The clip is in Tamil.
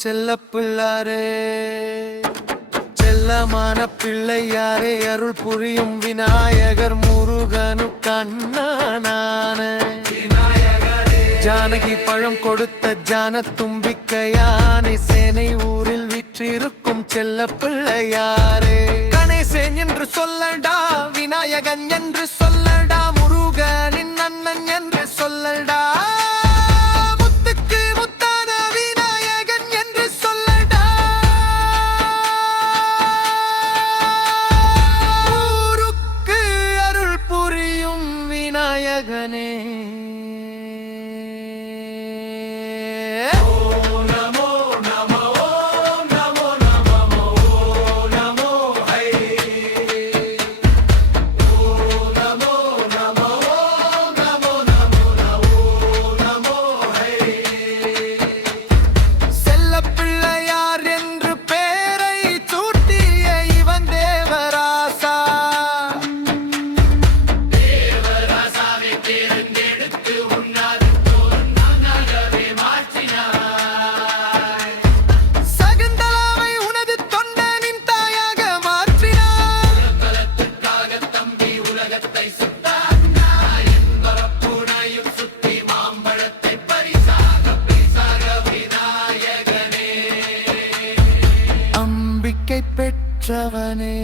செல்ல பிள்ளாரே, செல்லமான பிள்ளையாரே, அருள் புரியும் விநாயகர் முருகனு கண்ணனான ஜானகி பழம் கொடுத்த ஜான தும்பிக்கையானை சேனை ஊரில் விற்றிருக்கும் செல்ல பிள்ளையாரே. கணேசன் என்று சொல்லடா, விநாயகன் என்று சொல்லடா, முருகனின் அண்ணன் என்று சொல்லடா, முத்துக்கு முத்தான விநாயகன் என்று சொல்லடா. ஊருக்கு அருள் புரியும் விநாயகனே. பெற்றவனே